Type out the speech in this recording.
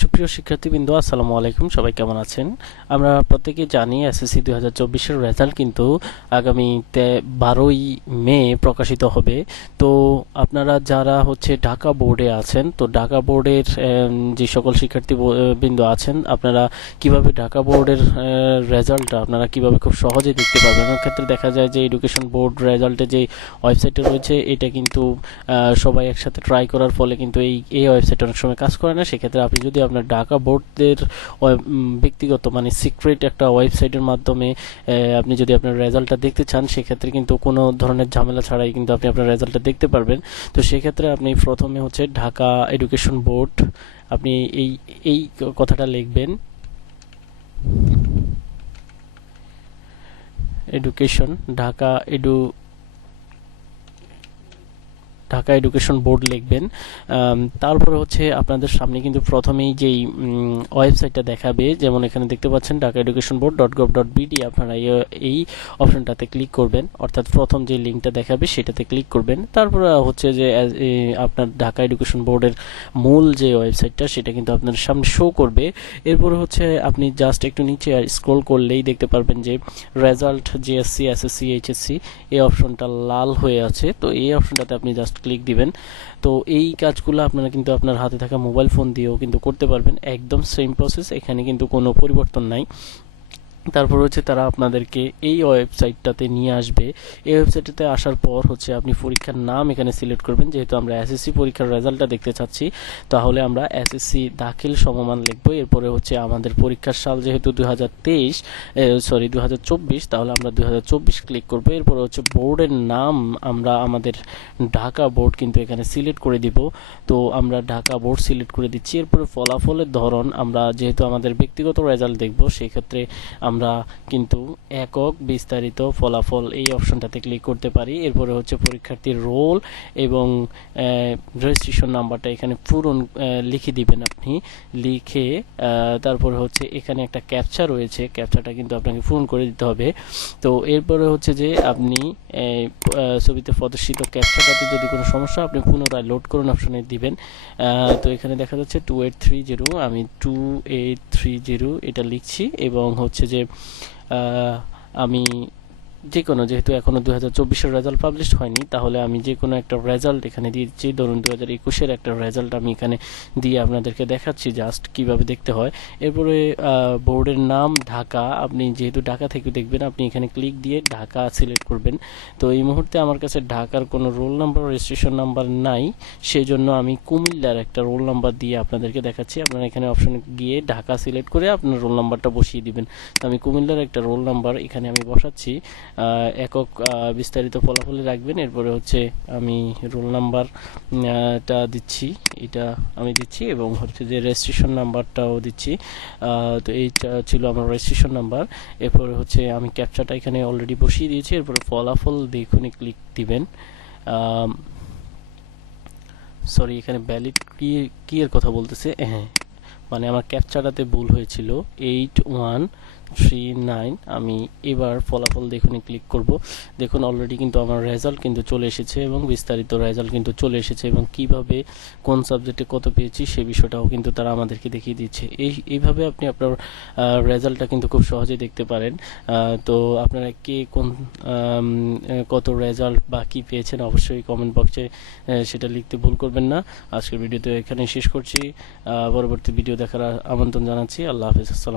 সুপ্রিয় শিক্ষার্থীবৃন্দ, আসসালামু আলাইকুম। সবাই কেমন আছেন? আমরা প্রত্যেকে জানি এসএসসি দুই হাজার চব্বিশের রেজাল্ট কিন্তু আগামীতে বারোই মে প্রকাশিত হবে। তো আপনারা যারা হচ্ছে ঢাকা বোর্ডে আছেন, তো ঢাকা বোর্ডের যে সকল শিক্ষার্থী বৃন্দ আছেন, আপনারা কীভাবে ঢাকা বোর্ডের রেজাল্টটা আপনারা কীভাবে খুব সহজে দেখতে পারবেন? ক্ষেত্রে দেখা যায় যে এডুকেশন বোর্ড রেজাল্টে যে ওয়েবসাইটটা রয়েছে, এটা কিন্তু সবাই একসাথে ট্রাই করার ফলে কিন্তু এই এই ওয়েবসাইট অনেক সময় কাজ করে না। সেক্ষেত্রে আপনি যদি আপনার ঢাকা ওয়েব- ব্যক্তিগত মানে সিক্রেট একটা ওয়েবসাইটের মাধ্যমে আপনি যদি আপনার রেজাল্টটা দেখতে চান, সেক্ষেত্রে কিন্তু কোনো ধরনের ঝামেলা ছাড়াই কিন্তু আপনি আপনার রেজাল্টটা দেখতে পারবেন। তো সেক্ষেত্রে আপনি প্রথমে হচ্ছে ঢাকা এডুকেশন বোর্ড আপনি এই এই কথাটা লিখবেন। Education Dhaka edu Dhaka education board লিখবেন। তারপরে হচ্ছে আপনাদের সামনে কিন্তু প্রথমেই যেই ওয়েবসাইটটা দেখাবে, যেমন এখানে দেখতে পাচ্ছেন Dhaka education board dot gov dot BD আপনারা এই- অপশনটাতে ক্লিক করবেন। অর্থাৎ প্রথম যে লিঙ্কটা দেখাবে, সেটাতে ক্লিক করবেন। তারপরে হচ্ছে যে আপনার ঢাকা এডুকেশন বোর্ডের মূল যে ওয়েবসাইটটা সেটা কিন্তু আপনার সামনে শো করবে। এরপরে হচ্ছে আপনি জাস্ট একটু নিচে স্ক্রল করলেই দেখতে পারবেন যে রেজাল্ট জিএসসি এসএসসি এইচএসসি এই অপশনটা লাল হয়ে আছে। তো এই অপশনটাতে আপনি জাস্ট ক্লিক দিবেন। তো এই কাজগুলো আপনারা কিন্তু আপনার হাতে থাকা মোবাইল ফোন দিয়েও কিন্তু করতে পারবেন। একদম সেম প্রসেস এখানে কিন্তু কোনো পরিবর্তন নাই। তারপর হচ্ছে তারা আপনাদেরকে এই ওয়েবসাইটটাতে নিয়ে আসবে। এই ওয়েবসাইটটাতে আসার পর হচ্ছে আপনি পরীক্ষার নাম এখানে সিলেক্ট করবেন। যেহেতু আমরা এসএসসি পরীক্ষার রেজাল্টটা দেখতে চাচ্ছি, তাহলে আমরা এসএসসি দাখিল সমমান লিখব। এরপরে হচ্ছে আমাদের পরীক্ষার সাল যেহেতু দুই হাজার তেইশ সরি দুই হাজার চব্বিশ, তাহলে আমরা দুই হাজার চব্বিশ ক্লিক করব। এরপরে হচ্ছে বোর্ডের নাম আমরা আমাদের ঢাকা বোর্ড কিন্তু এখানে সিলেক্ট করে দিব। তো আমরা ঢাকা বোর্ড সিলেক্ট করে দিচ্ছি। এরপরে ফলাফলের ধরন আমরা যেহেতু আমাদের ব্যক্তিগত রেজাল্ট দেখব সেই ক্ষেত্রে আমরা কিন্তু একক বিস্তারিত ফলাফল এই অপশনটাতে ক্লিক করতে পারি। এরপরে হচ্ছে পরীক্ষার্থীর রোল এবং রেজিস্ট্রেশন নাম্বারটা এখানে পূরণ লিখে দিবেন আপনি। লিখে তারপরে হচ্ছে এখানে একটা ক্যাপচা রয়েছে। ক্যাপচাটা কিন্তু আপনাকে পূরণ করে দিতে হবে। তো এরপরে হচ্ছে যে আপনি ছবিতে প্রদর্শিত ক্যাপচাটাতে যদি কোনো সমস্যা আপনি পুনরায় লোড করুন অপশনে দিবেন। তো এখানে দেখা যাচ্ছে টু এইট থ্রি আমি টু এইট থ্রি জিরো এটা লিখছি এবং হচ্ছে যে আমি যে কোনো যেহেতু এখনও দু হাজার চব্বিশের রেজাল্ট পাবলিশ হয়নি, তাহলে আমি যে কোনো একটা রেজাল্ট এখানে দিয়ে দিচ্ছি। ধরুন দু হাজার একুশের একটা রেজাল্ট আমি এখানে দিয়ে আপনাদেরকে দেখাচ্ছি জাস্ট কীভাবে দেখতে হয়। এরপরে বোর্ডের নাম ঢাকা। আপনি যেহেতু ঢাকা থেকে দেখবেন, আপনি এখানে ক্লিক দিয়ে ঢাকা সিলেক্ট করবেন। তো এই মুহূর্তে আমার কাছে ঢাকার কোনো রোল নাম্বার রেজিস্ট্রেশন নাম্বার নাই। সেই জন্য আমি কুমিল্লার একটা রোল নাম্বার দিয়ে আপনাদেরকে দেখাচ্ছি। আপনারা এখানে অপশনে গিয়ে ঢাকা সিলেক্ট করে আপনার রোল নাম্বারটা বসিয়ে দিবেন। তো আমি কুমিল্লার একটা রোল নাম্বার এখানে আমি বসাচ্ছি। একক বিস্তারিত ফলাফলে রাখবেন। এরপরে হচ্ছে আমি রোল নাম্বার টা দিচ্ছি, এটা আমি দিচ্ছি এবং হচ্ছে যে রেজিস্ট্রেশন নাম্বারটাও দিচ্ছি। তো এইটা ছিল আমার রেজিস্ট্রেশন নাম্বার। এরপরে হচ্ছে আমি ক্যাপচাটা এখানে অলরেডি বসিয়ে দিয়েছি। এরপরে ফলাফল দেখুনি ক্লিক দিবেন। সরি এখানে ভ্যালিড কি কি এর কথা বলতেছে। হ্যাঁ মানে আমার ক্যাপচাটাতে ভুল হয়েছিল। এইট ওয়ান থ্রি নাইন, আমি এবার ফলাফল দেখুন ক্লিক করব। দেখুন অলরেডি কিন্তু আমার রেজাল্ট কিন্তু চলে এসেছে এবং বিস্তারিত রেজাল্ট কিন্তু চলে এসেছে এবং কীভাবে, কোন সাবজেক্টে কত পেয়েছি সে বিষয়টাও কিন্তু তারা আমাদেরকে দেখিয়ে দিচ্ছে। এই, এইভাবে আপনি আপনার রেজাল্টটা কিন্তু খুব সহজেই দেখতে পারেন। তো আপনারা কে কোন কত রেজাল্ট বা কি পেয়েছেন অবশ্যই কমেন্ট বক্সে সেটা লিখতে ভুল করবেন না। আজকের ভিডিওতে এখানে শেষ করছি। পরবর্তী পরবর্তী ভিডিও দেখার আমন্ত্রণ জানাচ্ছি। আল্লাহ হাফিজ। আসসালাম